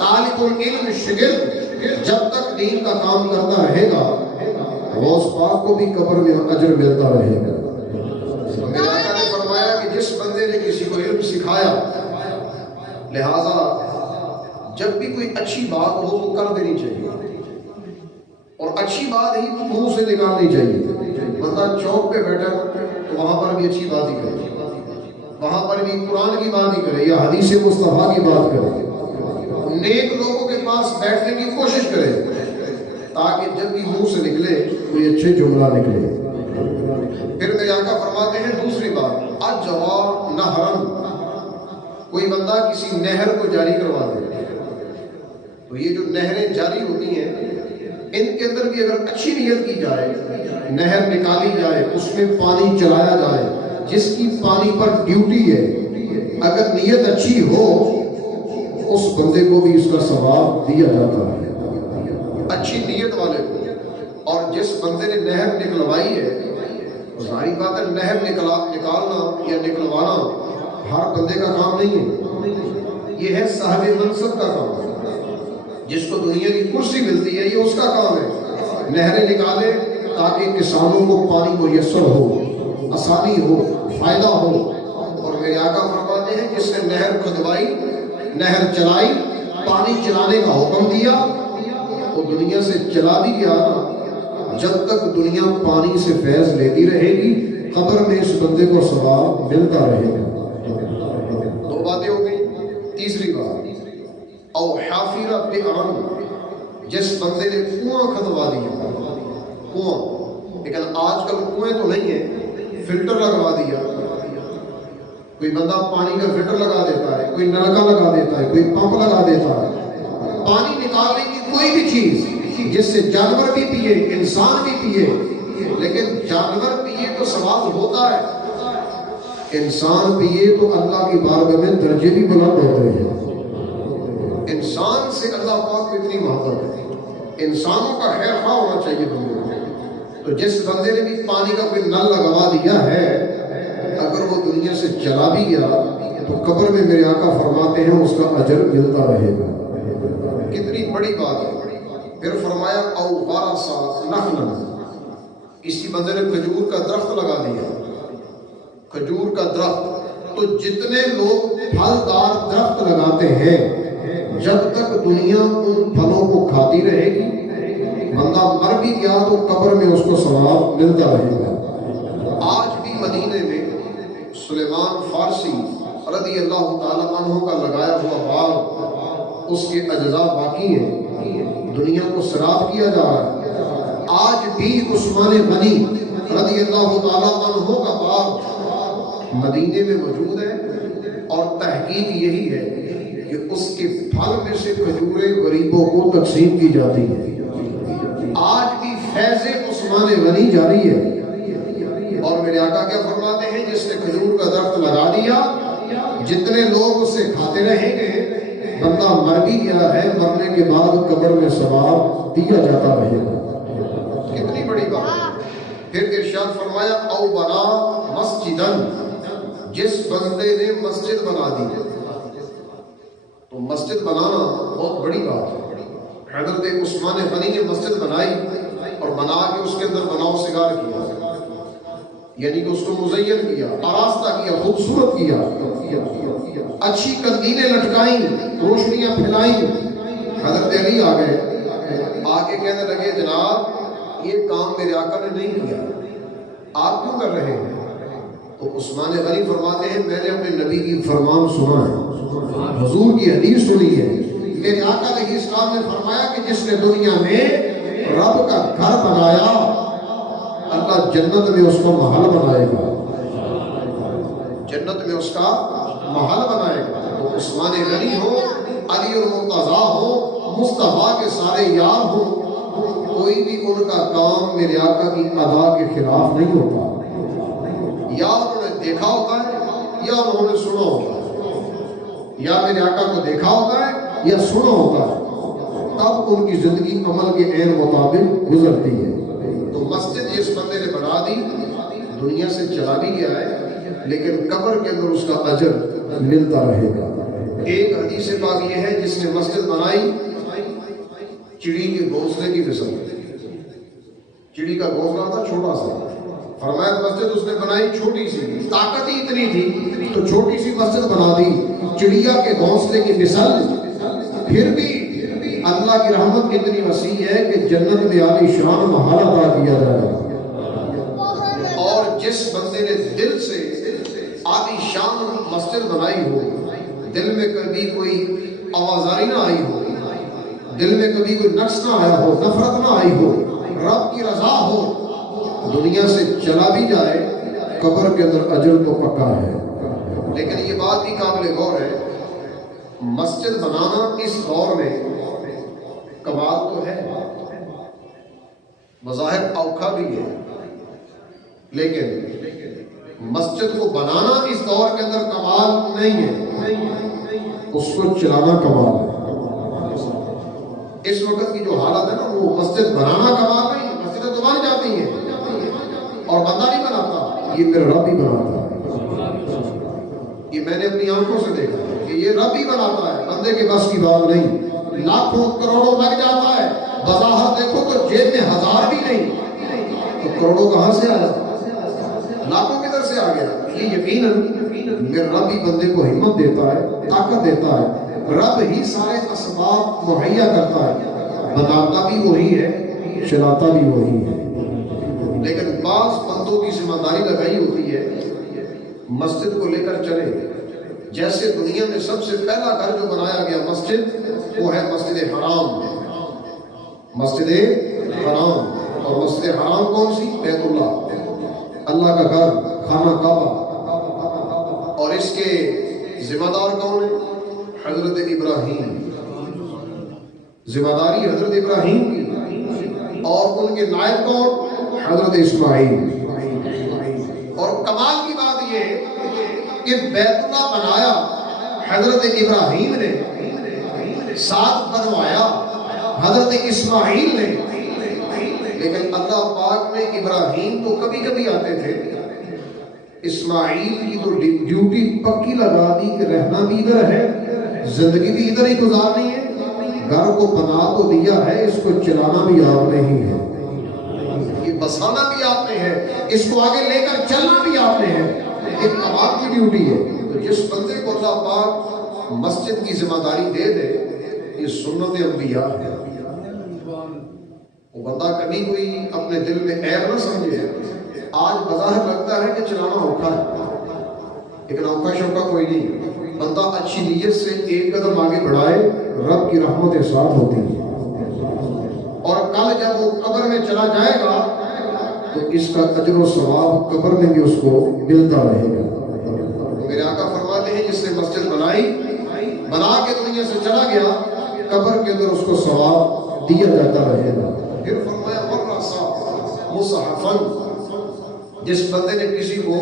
طالب العلم شاگرد جب تک دین کا کام کرتا رہے گا غوث پاک کو بھی قبر میں اجر ملتا رہے گا۔ میرے آقا نے فرمایا کہ جس بندے نے کسی کو علم سکھایا، لہذا جب بھی کوئی اچھی بات ہو تو کر دینی چاہیے، اور اچھی بات ہی منہ سے نکالنی چاہیے۔ بندہ چوک پہ بیٹھا تو وہاں پر بھی اچھی بات ہی کرے، وہاں پر بھی قرآن کی بات ہی کرے یا حدیث مصطفیٰ کی بات کرے، نیک لوگوں کے پاس بیٹھنے کی کوشش کرے تاکہ جب بھی منہ سے نکلے کوئی اچھے جملہ نکلے۔ پھر میرے آقا فرماتے ہیں دوسری بات، اجوا نہرن، کوئی بندہ کسی نہر کو جاری کروا دے تو یہ جو نہریں جاری ہوتی ہیں ان کے اندر بھی اگر اچھی نیت کی جائے، نہر نکالی جائے، اس میں پانی چلایا جائے، جس کی پانی پر ڈیوٹی ہے، اگر نیت اچھی ہو اس بندے کو بھی اس کا ثواب دیا جاتا ہے، اچھی نیت والے کو۔ اور جس بندے نے نہر نکلوائی ہے، ظاہری بات ہے نہر نکالنا یا نکلوانا ہر بندے کا کام نہیں ہے، یہ ہے صاحب منصب کا کام، جس کو دنیا کی کرسی ملتی ہے یہ اس کا کام ہے، نہریں نکالے تاکہ کسانوں کو پانی میسر ہو، آسانی ہو، فائدہ ہو۔ اور میرے آقا فرماتے ہیں جس نے نہر کھدوائی، نہر چلائی، پانی چلانے کا حکم دیا تو دنیا سے چلا بھی گیا نا، جب تک دنیا پانی سے فیض لیتی رہے گی قبر میں اس بندے کو ثواب ملتا رہے گا۔ دو باتیں ہو گئی۔ تیسری بات، او حافرہ بئرن، جس بندے نے کنواں کھدوا دیا، کنواں، لیکن آج کل کنویں تو نہیں ہے، فلٹر لگوا دیا، کوئی بندہ پانی کا فلٹر لگا دیتا ہے، کوئی نلکا لگا دیتا ہے، کوئی پمپ لگا دیتا ہے، پانی نکالنے کی کوئی بھی چیز جس سے جانور بھی پیے، انسان بھی پیے، لیکن جانور پیے تو ثواب ہوتا ہے، انسان پیے تو اللہ کی بارگاہ میں درجے بھی بلند ہوتے ہیں۔ انسان سے اللہ پاک کو اتنی محبت ہے، انسانوں کا خیر خواہ ہونا چاہیے بندوں کو۔ تو جس بندے نے بھی پانی کا کوئی نل لگوا دیا ہے، اگر وہ دنیا سے چلا بھی گیا تو قبر میں میرے آقا فرماتے ہیں اس کا اجر ملتا رہے گا۔ کتنی بڑی بات ہے۔ پھر فرمایا او غرس نخلا، کسی بندے نے کھجور کا درخت لگا دیا، کھجور کا درخت، تو جتنے لوگ پھلدار درخت لگاتے ہیں جب تک دنیا ان پھلوں کو کھاتی رہے گی، بندہ مر بھی گیا تو قبر میں اس کو ثواب ملتا رہے گا۔ آج بھی مدینے میں سلیمان فارسی رضی اللہ تعالیٰ عنہ کا لگایا ہوا باغ، اس کے اجزاء باقی ہیں، دنیا کو سراب کیا جا رہا ہے۔ آج بھی عثمان غنی رضی اللہ تعالیٰ عنہ کا باغ مدینے میں موجود ہے، اور تحقیق یہی ہے کہ اس کے پھل میں سے کھجوریں غریبوں کو تقسیم کی جاتی ہیں۔ آج بھی فیض عثمان غنی جاری ہے۔ اور میرے آقا کیا فرماتے ہیں، جس نے کھجور کا درخت لگا دیا، جتنے لوگ اسے کھاتے رہیں گے، بندہ مر بھی گیا ہے، مرنے کے بعد قبر میں ثواب دیا جاتا رہے گا۔ کتنی بڑی بات۔ پھر ارشاد فرمایا او بنا مسجدن، جس بندے نے مسجد بنا دی، تو مسجد بنانا بہت بڑی بات ہے۔ حضرت عثمان غنی نے مسجد بنائی اور بنا کے اس کے اندر بناؤ سگار کیا، یعنی کہ اس کو مزین کیا، آراستہ کیا، خوبصورت کیا، اچھی قندیلیں لٹکائیں، روشنیاں پھیلائیں۔ حضرت علی آ گئے، آگے کہنے لگے جناب یہ کام میرے آقا نے نہیں کیا، آپ کیوں کر رہے ہیں؟ تو عثمان غنی فرماتے ہیں میں نے اپنے نبی کی فرمان سنا ہے، حضور کی حدیث سنی ہے، میرے آقا علیہ السلام نے فرمایا کہ جس نے دنیا میں رب کا گھر بنایا اللہ جنت میں اس کو محل بنائے گا، جنت میں اس کا محل بنائے گا۔ تو عثمان غنی ہو، علی المرتضیٰ ہو، مصطفیٰ کے سارے یار ہو، کوئی بھی ان کا کام میرے آقا کی ادا کے خلاف نہیں ہوتا، یا انہوں نے دیکھا ہوتا ہے یا انہوں نے سنا ہوتا ہے، یا میرے آقا کو دیکھا ہوتا ہے یا سنا ہوتا ہے، تب ان کی زندگی عمل کے عین مطابق گزرتی ہے۔ تو مسجد جس بندے نے بنا دی دنیا سے چلا بھی گیا ہے، لیکن قبر کے اندر اس کا اجر ملتا رہے گا۔ ایک حدیث پاک یہ ہے جس نے مسجد بنائی چڑی کے گھونسلے کی مثال. چڑی کا گھونسلہ تھا چھوٹا سا، فرمایا مسجد اس نے بنائی چھوٹی سی، طاقت ہی اتنی تھی تو چھوٹی سی مسجد بنا دی چڑیا کے گھونسلے کی مثال. پھر بھی اللہ کی رحمت اتنی وسیع ہے کہ جنت میں عالی شان محل عطا کیا جائے. اور جس بندے نے دل سے عالی شان مسجد بنائی ہو، دل میں کبھی کوئی آوازاری نہ آئی ہو، دل میں کبھی کوئی نقص نہ آیا ہو، نفرت نہ آئی ہو، رب کی رضا ہو، دنیا سے چلا بھی جائے قبر کے اندر اجر تو پکا ہے. لیکن یہ بات بھی قابل غور ہے، مسجد بنانا اس دور میں کمال تو ہے، بظاہر اوکھا بھی ہے، لیکن مسجد کو بنانا اس دور کے اندر کمال نہیں ہے، اس کو چلانا کمال ہے. اس وقت کی جو حالت ہے نا، وہ مسجد بنانا کمال نہیں، مسجدیں تو بن جاتی ہیں اور بندہ نہیں بناتا، یہ میرا رب ہی بناتا ہے. یہ میں نے اپنی آنکھوں سے دیکھا کہ یہ رب ہی بناتا ہے، بندے کے بس کی بات نہیں. لاکھوں کروڑوں لگ جاتا ہے، بظاہر دیکھو تو جیب میں ہزار بھی نہیں، تو کروڑوں کہاں سے آیا، لاکھوں کدھر سے آ گیا. یہ یقیناً میرا رب ہی بندے کو ہمت دیتا ہے، طاقت دیتا ہے. رب ہی سارے اسباب مہیا کرتا ہے، بناتا بھی وہی ہے، چلاتا بھی وہی ہے. لیکن بعض بندوں کی ذمہ داری لگائی ہوتی ہے مسجد کو لے کر چلے. جیسے دنیا میں سب سے پہلا گھر جو بنایا گیا مسجد، وہ ہے مسجد حرام. مسجد حرام، اور مسجد حرام کون سی؟ بیت اللہ، اللہ کا گھر، خانہ کعبہ. اور اس کے ذمہ دار کون ہے؟ حضرت ابراہیم. ذمہ داری حضرت ابراہیم کی، اور ان کے نائب کون؟ حضرت اسماعیل. اور کمال کی بات یہ ہے کہ بیت اللہ بنایا حضرت ابراہیم نے، ساتھ بنوایا حضرت اسماعیل نے. لیکن اللہ پاک نے ابراہیم تو کبھی کبھی آتے تھے، اسماعیل کی تو ڈیوٹی پکی لگا دی کہ رہنا بھی ادھر ہے، زندگی بھی ادھر ہی گزارنی ہے. گھر کو بنا تو دیا ہے، اس کو چلانا بھی آپ نے ہی ہے، یہ بسانا بھی آپ نے ہے، اس کو آگے لے کر چلنا بھی آپ نے ہے. ایک کمال کی ڈیوٹی ہے. تو جس بندے کو اللہ پاک مسجد کی ذمہ داری دے دے، یہ سنت انبیاء ہے. وہ بندہ کبھی کوئی اپنے دل میں عیب نہ سمجھے. آج بظاہر لگتا ہے کہ چلانا اوکھا ہے، لیکن اوکھا شوکا کوئی نہیں. بندہ اچھی نیت سے ایک قدم آگے بڑھائے، رب کی رحمت ساتھ ہوتی ہے. اور کل جب وہ قبر میں چلا جائے گا تو اس کا اجر و ثواب قبر میں بھی اس کو ملتا رہے گا. میرے آقا فرماتے ہیں جس نے مسجد بنائی، بنا کے دنیا سے چلا گیا، قبر کے اندر اس کو ثواب دیا جاتا رہے گا. پھر فرمایا ورثہ مصحفا، جس بندے نے کسی کو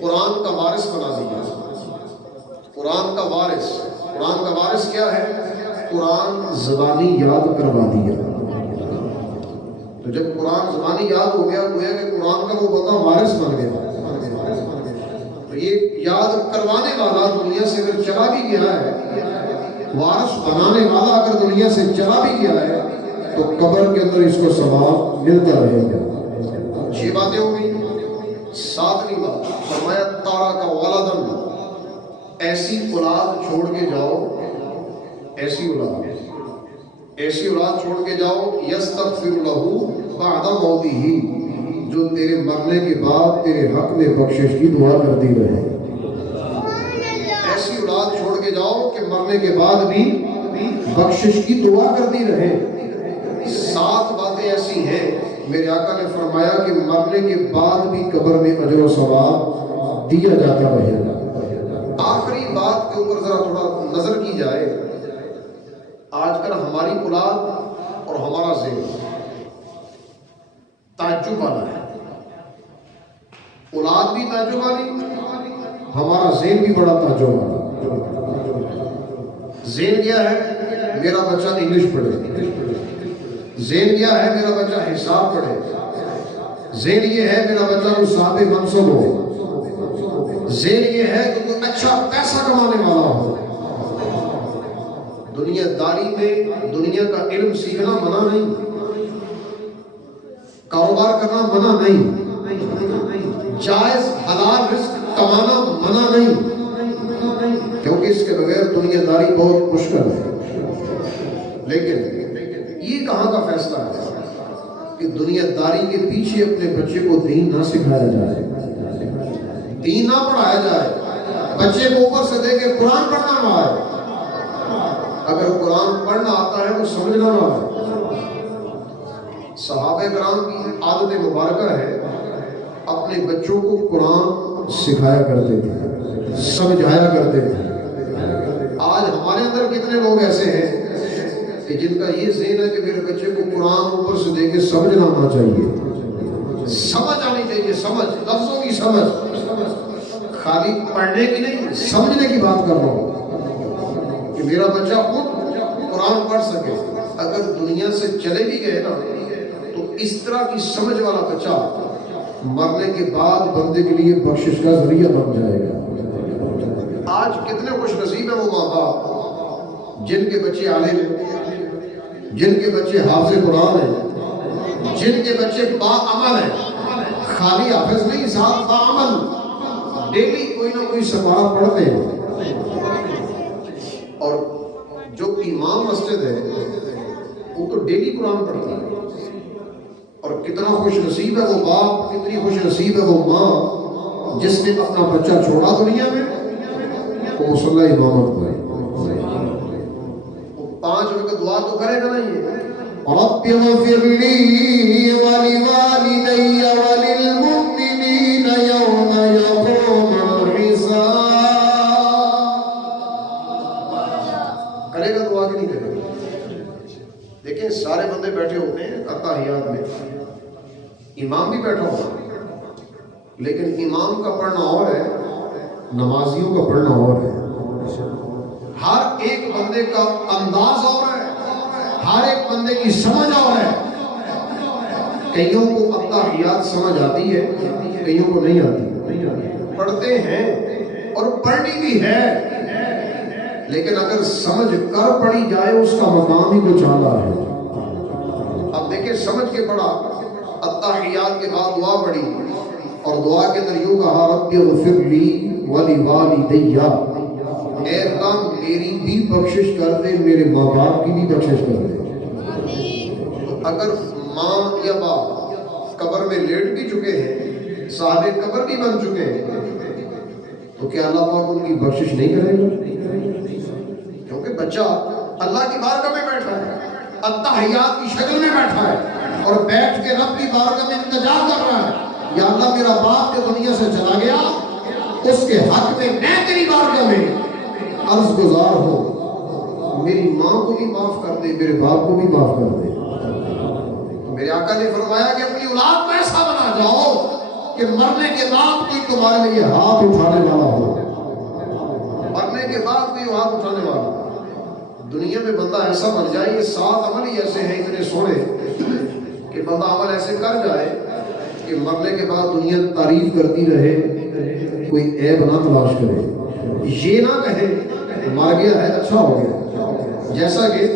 قرآن کا وارث بنا دیا. قرآن کا وارث، قرآن کا وارث کیا ہے؟ قرآن زبانی یاد کروا دیا. تو جب قرآن زبانی یاد ہو گیا، گویا کہ قرآن کا وہ بندہ وارث بن گیا. تو یہ یاد کروانے والا دنیا سے اگر چلا بھی گیا ہے، وارث بنانے والا اگر دنیا سے چلا بھی گیا ہے، تو قبر کے اندر اس کو ثواب ملتا رہے گا. 6 باتیں ہو گئی. 7ویں بات فرمایا تارا کا ولدن، ایسی اولاد چھوڑ کے جاؤ، ایسی اولاد چھوڑ کے جاؤ، یستغفر لہ بعد موتہ، جو تیرے مرنے کے بعد تیرے حق میں بخشش کی دعا کرتی رہے. ایسی اولاد چھوڑ کے جاؤ کہ مرنے کے بعد بھی بخشش کی دعا کرتی رہے. 7 باتیں ایسی ہیں میرے آقا نے فرمایا کہ مرنے کے بعد بھی قبر میں اجر و ثواب دیا جاتا رہے گا. آخری بات کے اوپر ذرا تھوڑا نظر کی جائے. آج کل ہماری اولاد اور ہمارا ذہن تعجب والا ہے. اولاد بھی تعجب والی، ہمارا ذہن بھی بڑا تعجب والا. ذہن کیا ہے؟ میرا بچہ انگلش پڑھے. ذہن کیا ہے؟ میرا بچہ حساب پڑھے. ذہن یہ ہے میرا بچہ کوئی صاحب منصب ہو. ذہن یہ ہے کہ کوئی اچھا پیسہ کمانے والا ہو. دنیا داری میں دنیا کا علم سیکھنا منع نہیں، کاروبار کرنا منع نہیں، جائز حلال رزق کمانا منع نہیں، کیونکہ اس کے بغیر دنیا داری بہت مشکل ہے۔ لیکن یہ کہاں کا فیصلہ ہے کہ دنیا داری کے پیچھے اپنے بچے کو دین نہ سکھایا جائے، دین نہ پڑھایا جائے، بچے کو اوپر سے دے کے قرآن پڑھنا نہ آئے۔ اگر قرآن پڑھنا آتا ہے تو سمجھنا نہ آئے۔ صحابہ کرام کی عادت مبارکہ ہے، اپنے بچوں کو قرآن سکھایا کرتے تھے، سمجھایا کرتے تھے۔ آج ہمارے اندر کتنے لوگ ایسے ہیں کہ جن کا یہ ذہن ہے کہ میرے بچے کو قرآن اوپر سے دے کے سمجھنا آنا چاہیے، سمجھ آنی چاہیے، سمجھ، لفظوں کی سمجھ، خالی پڑھنے کی نہیں، سمجھنے کی بات کر رہا ہوں کہ میرا بچہ خود قرآن پڑھ سکے۔ اگر دنیا سے چلے بھی گئے نا تو اس طرح کی سمجھ والا بچہ مرنے کے بعد بندے کے لیے بخشش کا ذریعہ بن جائے گا۔ آج کتنے خوش نصیب ہیں وہ ماں باپ جن کے بچے عالم ہیں، جن کے بچے حافظ قرآن ہیں، جن کے بچے باعمل ہیں، خالی حافظ نہیں صاحب، باعمل، ڈیلی کوئی نہ کوئی سپارہ پڑھتے ہیں۔ اور جو امام مسجد ہے وہ تو ڈیلی قرآن پڑھتا ہے۔ اور کتنا خوش نصیب ہے وہ باپ، کتنی خوش نصیب ہے وہ ماں جس نے اپنا بچہ چھوڑا دنیا میں وہ مصلی امامت کرے، وہ 5 وقت دعا تو کرے گا نہیں ہے، رب اغفر لی ولوالدی وللمؤمنین یوم یقوم الحساب، کرے گا دعا کہ نہیں کرے گا؟ دیکھیں سارے بندے بیٹھے ہوتے ہیں اتحیات میں، امام بھی بیٹھا ہوتا ہے، لیکن امام کا پڑھنا اور ہے، نمازیوں کا پڑھنا اور ہے۔ ہر ایک بندے کا انداز اور ہے، ہر ایک بندے کی سمجھ اور ہے۔ کئیوں کو اتحیات سمجھ آتی ہے، کئیوں کو نہیں آتی، پڑھتے ہیں اور پڑھنی بھی ہے، لیکن اگر سمجھ کر پڑھی جائے اس کا مقام ہی کچھ اعلیٰ ہے۔ اب دیکھیں سمجھ کے پڑھا، اتحیات کے بعد دعا پڑھی اور دعا کے اندر یوں کہا رب اغفر لی ولوالدی، اے اللہ میری بھی بخشش کر دے، میرے ماں باپ کی بھی بخشش کر دے۔ تو اگر ماں یا باپ قبر میں لیٹ بھی چکے ہیں، صاحب قبر بھی بن چکے ہیں، تو کیا اللہ پاک ان کی بخشش نہیں کرے گا؟ کیونکہ بچہ اللہ کی بارگاہ میں بیٹھا ہے، اتحیات کی شکل میں بیٹھا ہے اور بیٹھ کے رب کی بارگاہ میں التجا کر رہا ہے، یا اللہ میرا باپ جو دنیا سے چلا گیا اس کے حق میں میں تیری بارگاہ میں عرض گزار ہوں، میری ماں کو بھی معاف کر دے، میرے باپ کو بھی معاف کر دے۔ تو میرے آقا نے فرمایا کہ اپنی اولاد کو ایسا بنا جاؤ کہ مرنے کے بعد کوئی تمہارے لیے ہاتھ اٹھانے والا ہو، مرنے کے بعد کوئی ہاتھ اٹھانے والا ہو۔ دنیا میں بندہ ایسا بن جائے، یہ 7 عمل ہی ایسے ہیں اتنے سونے کہ بندہ عمل ایسے کر جائے کہ مرنے کے بعد دنیا تعریف کرتی رہے، کوئی عیب نہ تلاش کرے، یہ نہ کہے مر گیا ہے اچھا ہو گیا۔ جیسا کہ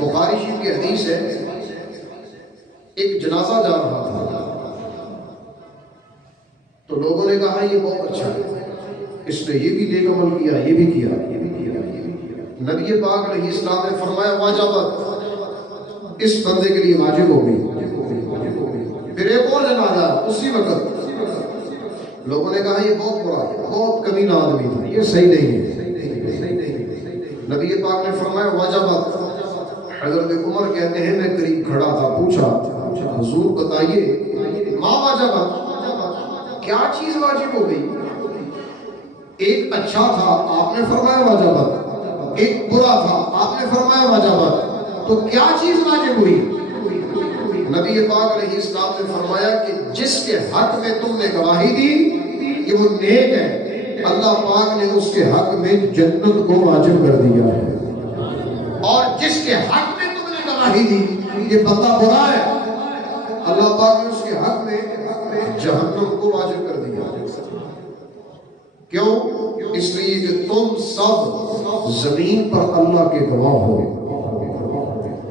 بخاری شریف کی حدیث ہے، ایک جنازہ جا رہا تھا تو لوگوں نے کہا یہ بہت اچھا ہے، اس نے یہ بھی نیک عمل کیا، یہ بھی کیا، یہ بھی کیا۔ نبی پاک علیہ السلام نے فرمایا واجبت، اس بندے کے لیے واجب ہو گئی۔ پھر ایک اور جنازہ اسی وقت، لوگوں نے کہا یہ بہت برا ہے، بہت کمینہ آدمی تھا، یہ صحیح نہیں ہے۔ نبی پاک نے فرمایا واجبت۔ حضرت عمر کہتے ہیں میں قریب کھڑا تھا، پوچھا حضور بتائیے ما واجبت، کیا چیز واجب ہو گئی؟ ایک اچھا تھا آپ نے فرمایا واجبت، ایک برا تھا آپ نے فرمایا واجبت، تو کیا چیز واجب ہوئی؟ نبی پاک علیہ السلام نے فرمایا کہ جس کے حق میں تم نے گواہی دی کہ وہ نیک ہے، اللہ پاک نے اس کے حق میں جنت کو واجب کر دیا ہے، اور جس کے حق میں تم نے گواہی دی کہ بندہ برا ہے، اللہ پاک نے اس کے حق میں جہنم کو واجب کر دیا۔ کیوں؟ اس لیے کہ تم سب زمین پر اللہ کے گواہ ہو،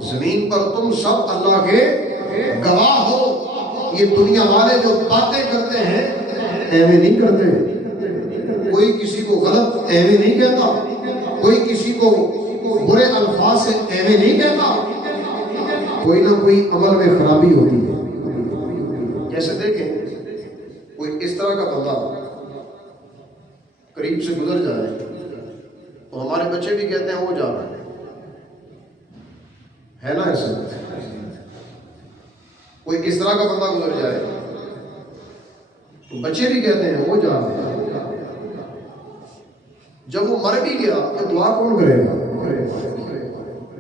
زمین پر تم سب اللہ کے گواہ ہو۔ یہ دنیا والے جو باتیں کرتے ہیں ایویں نہیں کرتے، کوئی کسی کو غلط ایویں نہیں کہتا، کوئی کسی کو برے الفاظ سے ایویں نہیں کہتا، کوئی نہ کوئی عمل میں خرابی ہوتی ہے۔ جیسے دیکھیں کوئی اس طرح کا بندہ قریب سے گزر جائے تو ہمارے بچے بھی کہتے ہیں وہ جا رہا ہے نا، ایسے کوئی اس طرح کا بندہ گزر جائے تو بچے بھی کہتے ہیں وہ جا رہا ہے۔ جب وہ مر بھی گیا تو دعا کون کرے گا؟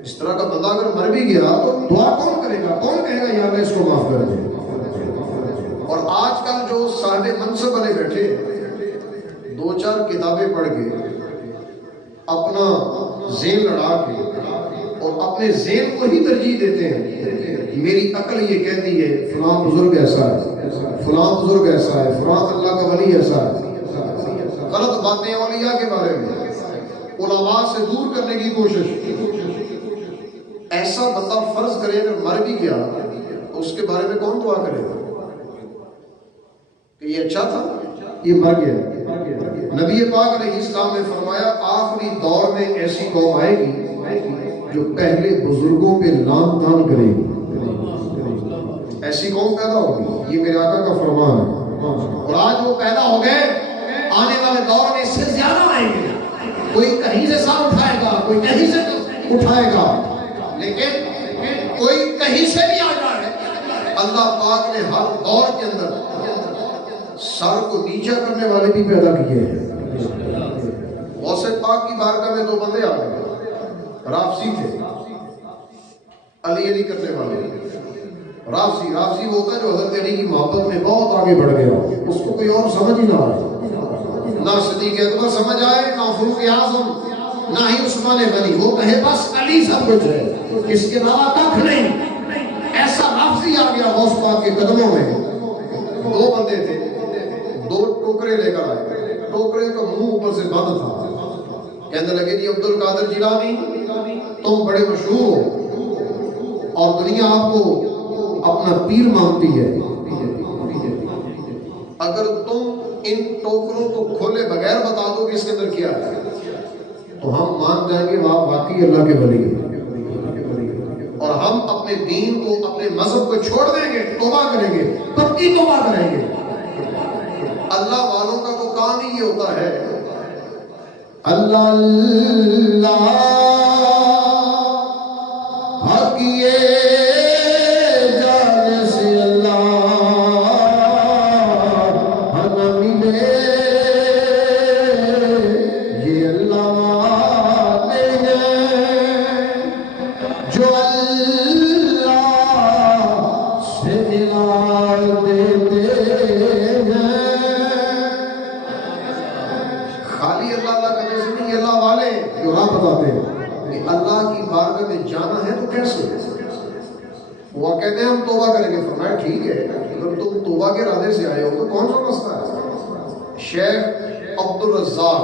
اس طرح کا بندہ اگر مر بھی گیا تو دعا کون کرے گا؟ کون کہے گا یا اللہ اس کو معاف کر دے؟ اور آج کل جو صاحب منصب والے بیٹھے دو چار کتابیں پڑھ کے اپنا ذہن لڑا کے اور اپنے ذہن کو ہی ترجیح دیتے ہیں، میری عقل یہ کہتی ہے فلاں بزرگ ایسا ہے، فلاں بزرگ ایسا ہے، فلاں اللہ کا ولی ایسا ہے، غلط باتیں اولیاء کے بارے میں علماء سے دور کرنے کی کوشش۔ ایسا بندہ فرض کرے اگر مر بھی گیا تو اس کے بارے میں کون دعا کرے گا کہ یہ اچھا تھا، یہ مر گیا؟ نبی پاک علیہ السلام نے فرمایا آخری دور میں ایسی قوم آئے گی جو پہلے بزرگوں پہ لعن طعن کرے گی، ایسی قوم پیدا ہوگی، یہ میرے آقا کا فرمان ہے۔ اور آج وہ پیدا ہو گئے، آنے والے دور میں اس سے زیادہ آئیں گے، کوئی کہیں سے سر اٹھائے گا، کوئی کہیں سے اٹھائے گا، لیکن کوئی کہیں سے بھی آ جائے، اللہ پاک نے ہر دور کے اندر سر کو نیچا کرنے والے بھی پیدا کیے ہیں۔ غوث پاک کی بارگاہ میں دو بندے آ گئے، رافضی تھے، علی کرنے والے۔ رافضی وہ ہوتا ہے جو حضرت علی کی محبت میں بہت آگے بڑھ گیا، اس کو کوئی اور سمجھ ہی نہ آئے، نہ صدیق اکبر سمجھ آئے، نہ فاروق اعظم، نہ ہی عثمان غنی، وہ کہے بس علی سب کچھ ہے، اس کے علاوہ کچھ نہیں۔ ایسا رافضی آ گیا غوث پاک کے قدموں میں۔ دو بندے تھے، دو ٹوکرے لے کر آئے، ٹوکرے کا منہ اوپر سے بند تھا، کہنے لگے جی عبد القادر جیلانی تم بڑے مشہور ہو اور دنیا آپ کو اپنا پیر مانتی ہے، اگر تم ان ٹوکروں کو کھولے بغیر بتا دو کہ اس کے اندر کیا ہے تو ہم مان جائیں گے وہاں واقعی اللہ کے ولی ہیں، اور ہم اپنے دین کو اپنے مذہب کو چھوڑ دیں گے، توبہ کریں گے، پکی توبہ کریں گے۔ اللہ والوں کا تو کام ہی یہ ہوتا ہے اللہ اللہ حق یہ جانے سے اللہ نہ ملے، یہ اللہ والے ہیں جو اللہ سے نگاہ دیتے ہیں۔ خالی اللہ اللہ کرنے سے نہیں، اللہ والے جو راہ بتاتے ہیں کہ اللہ کی بارگاہ میں جانا ہے تو کیسے؟ وہ کہتے ہیں ہم توبہ کریں گے، فرمایا ٹھیک ہے، اگر تم توبہ کے ارادے سے آئے ہو تو کون سا مسئلہ ہے؟ شیخ عبد الرزاق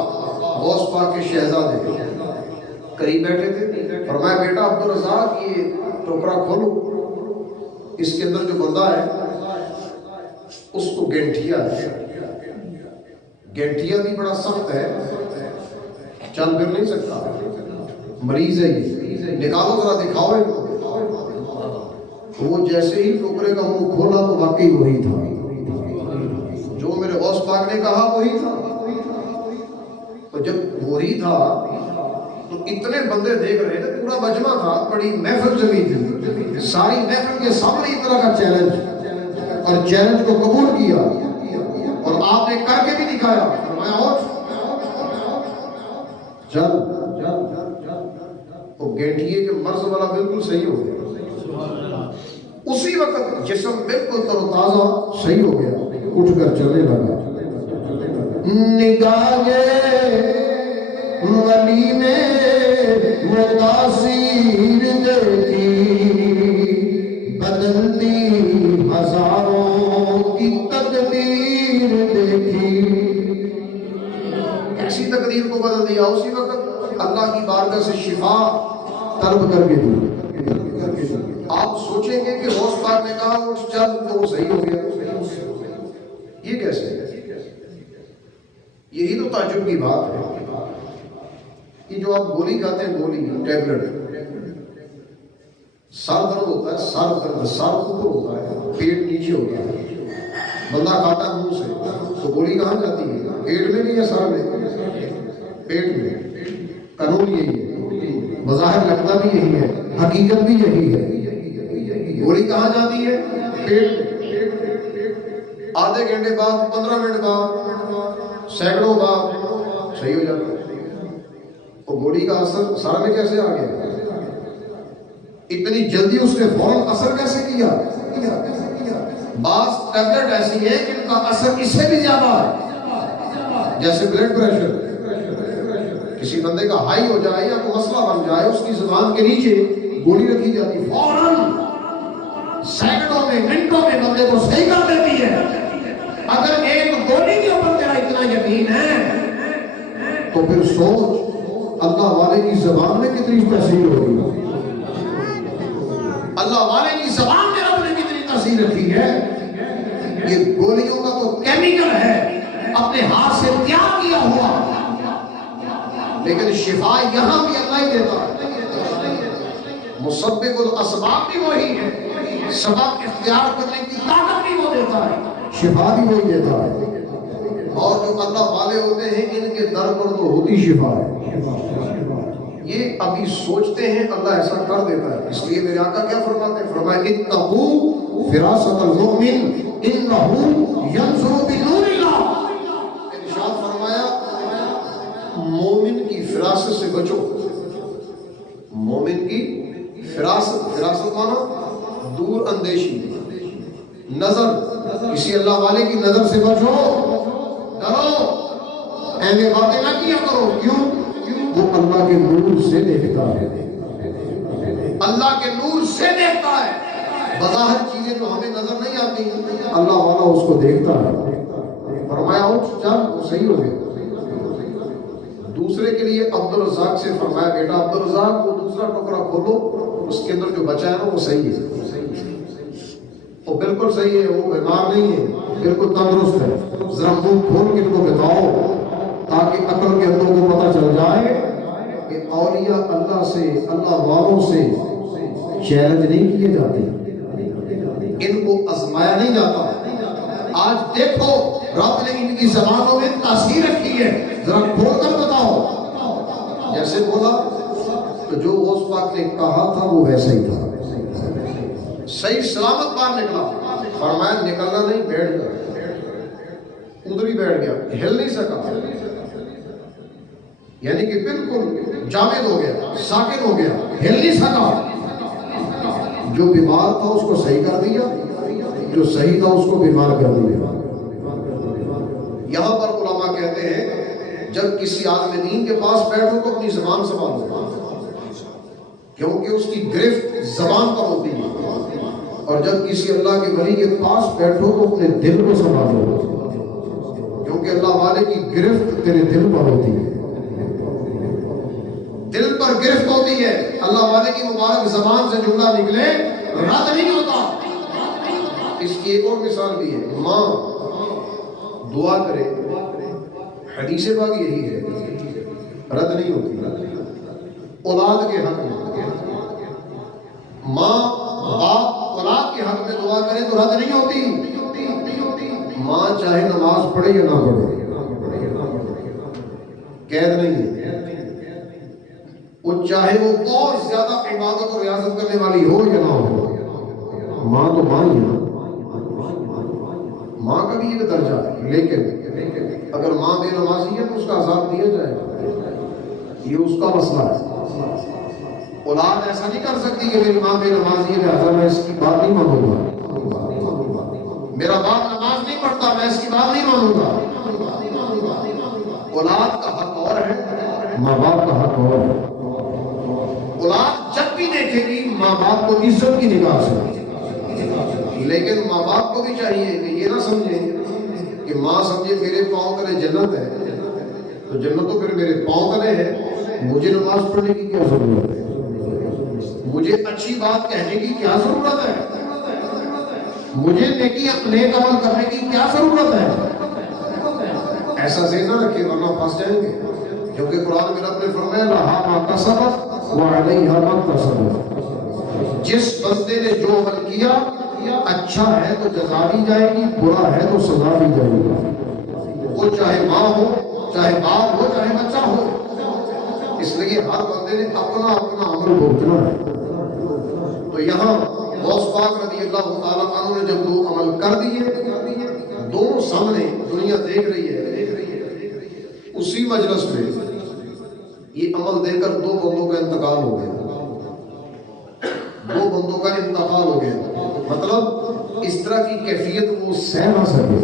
غوث پاک کے شہزادے قریب بیٹھے تھے، فرمایا بیٹا عبد الرزاق یہ ٹوکرا کھولو، اس کے اندر جو بندہ ہے اس کو گینٹھیا ہے، گینٹھیا بھی بڑا سخت ہے، چل پھر نہیں سکتا، مریض ہے، یہ نکالو ذرا دکھاؤ ان کو۔ وہ جیسے ہی ٹوکرے کا منہ کھولا تو واقعی وہی تھا جو میرے غوث پاک نے کہا، وہی تھا۔ تو جب وہی تھا تو اتنے بندے دیکھ رہے تھے، پورا مجمع تھا، بڑی محفل جمی تھی، ساری محفل کے سامنے اس طرح کا چیلنج، اور چیلنج کو قبول کیا اور آپ نے کر کے بھی دکھایا، فرمایا اٹھ چل۔ وہ گینٹھیے کے مرض والا بالکل صحیح ہو گیا، اسی وقت جسم بالکل تر و تازہ صحیح ہو گیا، اٹھ کر چلنے لگا۔ نگاہ ولی نے متاثر دیکھی، بدلتی ہزاروں کی تقدیر دیکھی۔ ایسی تقدیر تعالی سے شفا طلب کر کے دی. آپ سوچیں گے کہ غوث پاک نے کہا اٹھ چل تو وہ صحیح ہو گیا. یہ کیسے ہے؟ یہی تو تعجب کی بات ہے. یہ جو آپ گولی کھاتے ہیں، گولی ٹیبلٹ، سر درد ہوتا ہے، سر درد، سر اوپر ہوتا ہے، پیٹ نیچے ہوتا ہے، بندہ کھاتا ہے منہ سے، تو گولی کہاں جاتی ہے؟ پیٹ میں بھی یا سر میں؟ پیٹ میں. قانون یہی ہے، بظاہر لگتا بھی یہی ہے، حقیقت بھی یہی ہے. گولی کہاں جاتی ہے؟ پیٹ میں. آدھے گھنٹے بعد، 15 منٹ بعد، سینکڑوں بعد صحیح ہو جاتا ہے. وہ گولی کا اثر سر میں کیسے آ گیا؟ اتنی جلدی اس نے فوراً اثر کیسے کیا؟ بعض ٹیبلٹ ایسی ہے کہ ان کا اثر اس سے بھی زیادہ ہے. جیسے بلڈ پریشر، کسی بندے کا ہائی ہو جائے یا کوئی مسئلہ بن جائے، اس کی زبان کے نیچے گولی رکھی جاتی، فوراً سینکڑوں میں، منٹوں میں بندے کو صحیح کر دیتی ہے. اگر ایک گولی کے اوپر تیرا اتنا یقین ہے تو پھر سوچ اللہ والے کی زبان میں کتنی تاثیر ہوگی. اللہ والے کی زبان میں رب نے کتنی تاثیر رکھی ہے. یہ گولیوں کا تو کیمیکل ہے، اپنے ہاتھ سے تیار کیا ہوا، لیکن شفا یہاں بھی اللہ ہی دیتا ہے. مسبب الاسباب بھی وہی ہے، سبب اختیار کرنے کی طاقت بھی وہ دیتا ہے، شفا بھی وہی دیتا ہے. اور جو اللہ والے ہوتے ہیں ان کے در پر تو ہوتی شفا ہے. یہ ابھی سوچتے ہیں اللہ ایسا کر دیتا ہے. اس لیے میرے آقا کیا فرماتے ہیں؟ فرمایا اتقوا فراست المؤمن انه ينظر بنور اللہ. ارشاد فرمایا مومن کی فراست سے بچو. مومن کی فراست مانا دور اندیشی، نظر، کسی اللہ والے کی نظر سے بچو، ڈرو، ایویں باتیں نہ کیا کرو. کیوں؟ وہ اللہ کے نور سے دیکھتا ہے. اللہ کے نور سے دیکھتا ہے. بظاہر چیزیں جو ہمیں نظر نہیں آتی، اللہ والا اس کو دیکھتا ہے. فرمایا اٹھ چل وہ صحیح ہو گیا. دوسرے کے لیے عبدالرزاق سے فرمایا بیٹا عبدالرزاق وہ دوسرا ٹکڑا کھولو، اس کے اندر جو بچا ہے نا وہ صحیح ہے، وہ بالکل صحیح ہے، وہ بیمار نہیں ہے، بالکل تندرست ہے. ذرا منہ کھول کے ان کو بتاؤ تاکہ عقل کے اندر کو پتہ چل جائے کہ اولیاء اللہ سے، اللہ والوں سے چیلنج نہیں کیے جاتے، ان کو آزمایا نہیں جاتا. آج دیکھو رب نے ان کی زبانوں میں تاثیر رکھی ہے، ذرا کھول کر بتاؤ. جیسے بولا تو جو غوث پاک نے کہا تھا وہ ویسا ہی تھا، صحیح سلامت باہر نکلا. فرمایا نکلنا نہیں، بیٹھ گیا. ادھر ہی بیٹھ گیا، ہل نہیں سکا، یعنی کہ بالکل جامد ہو گیا، ساکن ہو گیا، ہل نہیں سکا. جو بیمار تھا اس کو صحیح کر دیا، جو صحیح تھا اس کو بیمار کر دیا. یہاں پر علماء کہتے ہیں جب کسی عالم دین کے پاس بیٹھو تو اپنی زبان سنبھالو، کیونکہ اس کی گرفت زبان پر ہوتی ہے. اور جب کسی اللہ کے ولی کے پاس بیٹھو تو اپنے دل کو سنبھالو، کیونکہ اللہ والے کی گرفت تیرے دل پر ہوتی ہے. دل پر گرفت ہوتی ہے. اللہ والے کی مبارک زبان سے جملہ نکلے رد نہیں ہوتا. اس کی ایک اور مثال بھی ہے. ماں دعا کرے، حدیث پاک یہی ہے، رد نہیں ہوتی. اولاد کے حق میں ماں باپ اولاد کے حق میں دعا کرے تو رد نہیں ہوتی. ماں چاہے نماز پڑھے یا نہ پڑھے، قید نہیں ہے. وہ چاہے وہ بہت زیادہ عبادت اور ریاضت کرنے والی ہو یا نہ ہو، ماں تو ماں ہی ہے. ماں کا بھی یہ درجہ ہے. لیکن اگر ماں بے نمازی ہے تو اس کا عذاب دیا جائے گا، یہ اس کا مسئلہ ہے. اولاد ایسا نہیں کر سکتی کہ میری ماں بے نمازی ہے لہذا میں اس کی بات نہیں مانوں گا، میرا باپ نماز نہیں پڑھتا میں اس کی بات نہیں مانوں گا. اولاد کا حق اور ہے، ماں باپ کا حق اور ہے. اولاد جب بھی دیکھے گی ماں باپ کو عزت کی نگاہ سے، لیکن ماں باپ کو بھی چاہیے کہ یہ نہ سمجھے کہ ماں سمجھے میرے پاؤں تلے جنت ہے تو جنت تو پھر میرے پاؤں تلے ہے. مجھے نماز پڑھنے کی کیا ضرورت ہے؟ مجھے اچھی بات کہنے کی کیا ضرورت ہے؟ مجھے نیک عمل کرنے کی کیا ضرورت ہے؟ ایسا ذہن نہ رکھے ورنہ پھنس جائیں گے، کیونکہ قرآن میں رب نے فرمایا لہا ما کسبت وعلیہا ما اکتسبت، جس بندے نے جو عمل کیا اچھا ہے تو جزا دی جائے گی، برا ہے تو سزا دی جائے گی، وہ چاہے ماں ہو، چاہے باپ ہو، چاہے بچہ ہو۔ اس لیے ہر بندے نے اپنا اپنا عمل بھگتنا ہے۔ تو یہاں غوث پاک رضی اللہ تعالیٰ عنہ نے جب دو عمل کر دیے، دونوں سامنے دنیا دیکھ رہی ہے، اسی مجلس میں یہ عمل دے کر دو بندوں کا انتقال ہو گیا، دو بندوں کا انتقال ہو گیا۔ مطلب اس طرح کی کیفیت وہ سہ نہ سکے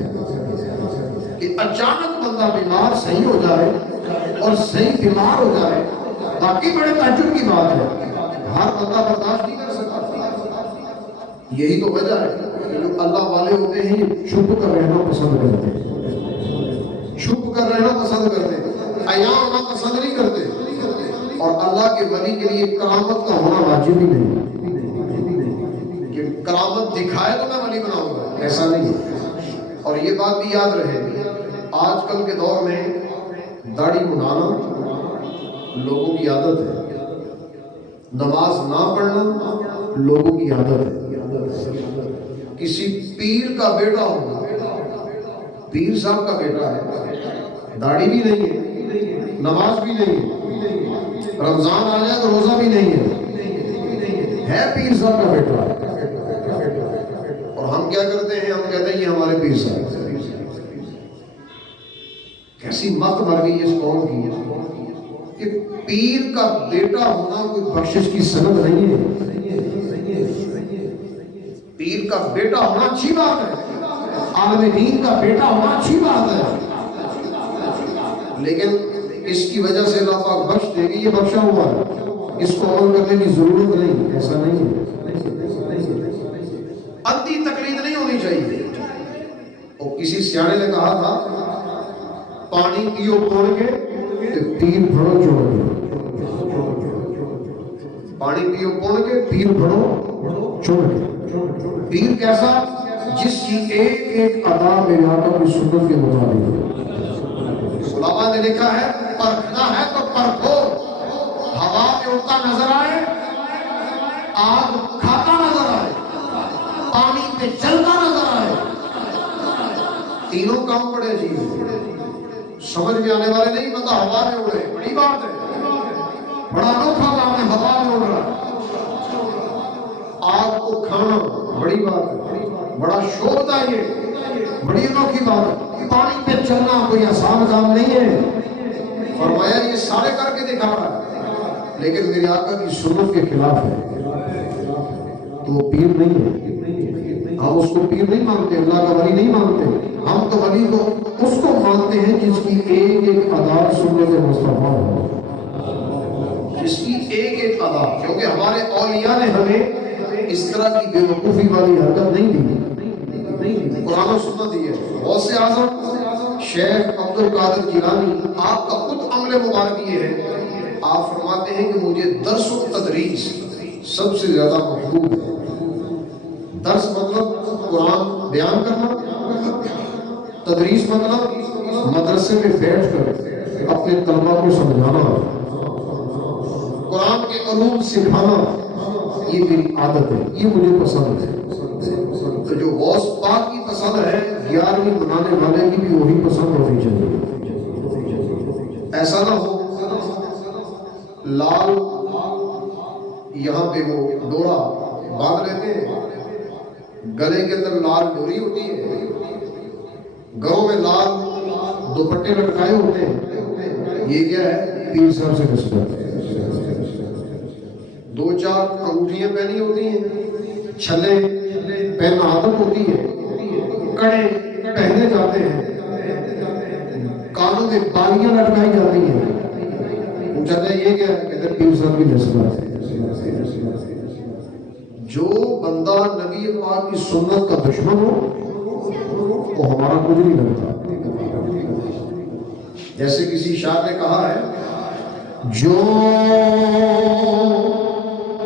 کہ اچانک بندہ بیمار صحیح ہو جائے اور صحیح بیمار ہو جائے، باقی بڑے تعجب کی بات ہے، ہر بندہ برداشت نہیں کر سکتا۔ یہی تو وجہ ہے کہ جو اللہ والے ہوتے ہیں یہ چھپ کر رہنا پسند کرتے ہیں، چھپ کر رہنا پسند کرتے ہیں، عیاں ہونا پسند نہیں کرتے، اور اللہ کے ولی کے لیے کرامت کا ہونا واجب ہی نہیں کہ کرامت دکھائے تو میں ولی بناؤں گا، ایسا نہیں ہے۔ اور یہ بات بھی یاد رہے، آج کل کے دور میں داڑھی منڈانا لوگوں کی عادت ہے، نماز نہ پڑھنا لوگوں کی عادت ہے۔ کسی پیر کا بیٹا ہوگا، پیر صاحب کا بیٹا ہے، داڑھی بھی نہیں ہے، نماز بھی نہیں ہے، رمضان آ جائے تو روزہ بھی نہیں ہے پیر صاحب کا بیٹا، اور ہم کیا کرتے ہیں؟ ہم کہتے ہیں یہ ہمارے پیر صاحب۔ کیسی مت مر گئی اس قوم کی کہ پیر کا بیٹا ہونا کوئی بخشش کی سند نہیں ہے۔ پیر کا بیٹا ہونا اچھی بات ہے، عالم دین کا بیٹا ہونا اچھی بات ہے، لیکن اس کی وجہ سے اللہ پاک بخش دے گی، یہ بخشا ہوا ہے، اس کو عمل کرنے کی ضرورت نہیں، ایسا نہیں ہے۔ اندھی تقلید نہیں ہونی چاہیے۔ اور کسی سیانے نے کہا تھا پانی پیو توڑ کے پیر بھرو جوڑ کے، پانی پیو توڑ کے پیر بھرو چھوڑ کے۔ پیر کیسا؟ جس کی ایک ایک ادا میرے آقا کی سنت کے مطابق ہے۔ علماء نے لکھا ہے پرکھنا ہے تو پرکھو، ہوا میں اڑتا نظر آئے، آگ کھاتا نظر آئے، پانی پہ چلتا نظر آئے، تینوں کام پڑے جی، سمجھ میں آنے والے نہیں، بندہ ہوا میں اڑے، بڑی بات ہے، بڑا انوکھا کام ہے، ہوا میں اڑ رہا ہے۔ آگ کو کھانا بڑی بات ہے، بڑا شوق تھا، یہ بڑی انوکھی بات ہے۔ پانی پہ چلنا کوئی آسان کام نہیں ہے، فرمایا یہ سارے کر کے دکھا رہا ہے، لیکن میرے آقا کی سنت کے خلاف ہے تو وہ پیر نہیں ہے۔ ہم اس کو پیر نہیں مانتے، اللہ کا ولی نہیں مانتے، ہم تو ولی کو اس کو مانتے ہیں جس کی ایک ایک ادا سنت مصطفیٰ ہو، جس کی ایک ایک ادا، کیونکہ ہمارے اولیاء نے ہمیں اس طرح کی بے وقوفی والی حرکت نہیں دی، قرآن و سنت دی ہے۔ غوث اعظم شیخ عبد القادر جیلانی، آپ کا خود عمل مبارک یہ ہے، آپ فرماتے ہیں کہ مجھے درس و تدریس سب سے زیادہ محبوب ہے۔ درس مطلب قرآن بیان کرنا، تدریس مطلب مدرسے میں بیٹھ کر اپنے طلبہ کو سمجھانا، قرآن کے علوم سکھانا، یہ میری عادت ہے، یہ مجھے پسند ہے۔ تو جو غوث پاک کی پسند ہے، 11ویں بنانے والے کی بھی وہی پسند ہونی چاہیے۔ ایسا نہ ہو لال یہاں پہ وہ ڈورا باندھ لیتے ہیں، گلے کے اندر لال ڈوری ہوتی ہے، گھروں میں لال دوپٹے لٹکائے ہوتے ہیں، یہ کیا ہے؟ پیر صاحب سے نسبت ہے۔ 2-4 انگوٹھیاں پہنی ہوتی ہیں، چھلے پہننا عادت ہوتی ہے، کڑے پہنے جاتے ہیں، کانوں میں بالیاں لٹکائی جاتی ہیں، پوچھا جائے یہ کیا ہے؟ کہتے ہیں پیر صاحب کی نسبت ہے۔ جو بندہ نبی پاک کی سنت کا دشمن ہو وہ ہمارا کچھ نہیں لگتا۔ جیسے کسی شاعر نے کہا ہے جو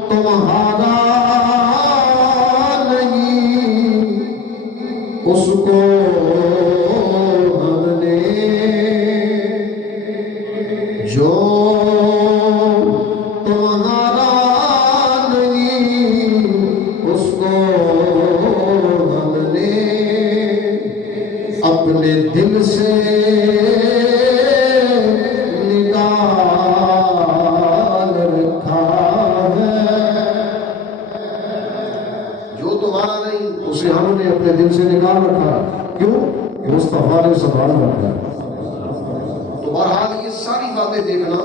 تمہارا نہیں اس کو ہم نے، جو تمہارا نہیں اس کو ہم نے اپنے دل سے نکال رکھا ہے۔ جو تمہارا نہیں اسے ہم نے اپنے دل سے نکال رکھا ہے۔ کیوں؟ مصطفیٰ نے سنبھال رکھا ہے۔ تو بہرحال یہ ساری باتیں دیکھنا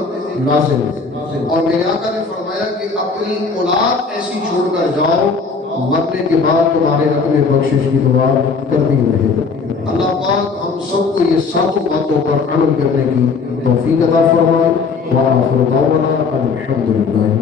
لازم ہے، اور میرے آقا نے فرمایا کہ اپنی اولاد ایسی چھوڑ کر جاؤ مرنے کے بعد تمہارے حق میں بخشش کی دعا کرتی رہے۔ اللہ پاک ہم سب کو یہ ساتوں باتوں پر عمل کرنے کی توفیق عطا فرمائے۔ وآخر دعوانا الحمدللہ۔